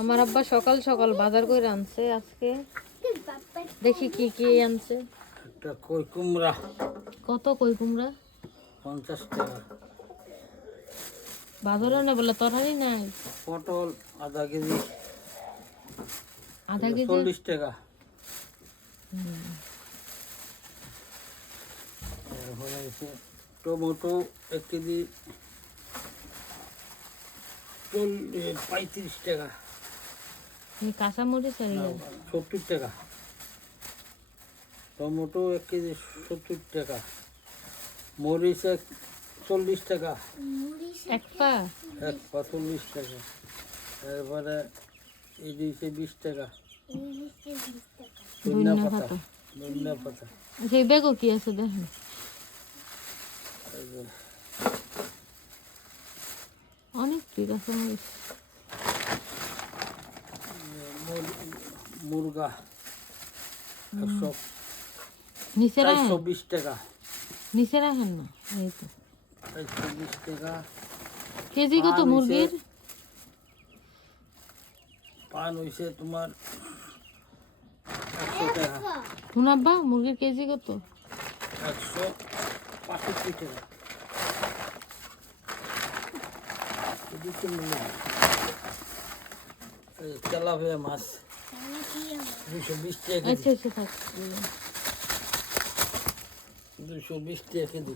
আমার আব্বা সকাল সকাল বাজার করে আনছে আজকে। দেখি কি কি আনছে। একটা কই কুমড়া কত কই কুমড়া? 50 টাকা। বাজারও না বলে তরকারি নাই। পটল আধা কেজি আধা কেজি 40 টাকা। তারপরে এসে টমেটো 1 কেজি 35 টাকা। কাঁচা মরিচ আর ইয়ে। 70 টাকা। টমেটো 1 কেজি 70 টাকা। মরিচ 40 টাকা। এক পা 40 টাকা। তারপরে ইলিশে 20 টাকা। ধনিয়া ধনিয়া পাতা। পাতা। সেই ব্যাগও কি আছে দেখেন। এই যে অনেক ঠিক আছে মরিচ। মুরগা নিচে রাখেন 420 টাকা। নিচে রাখেন না এই তো 420 টাকা। কেজি কত মুরগির? পান হইছে তোমার 100 টাকা। শুনাব্বা মুরগির কেজি কত? 165 টাকা। এদিকে তেলাপিয়া মাছ 220 টাকা আচ্ছা কেজি। আচ্ছা থাক 220 টাকা কেজি।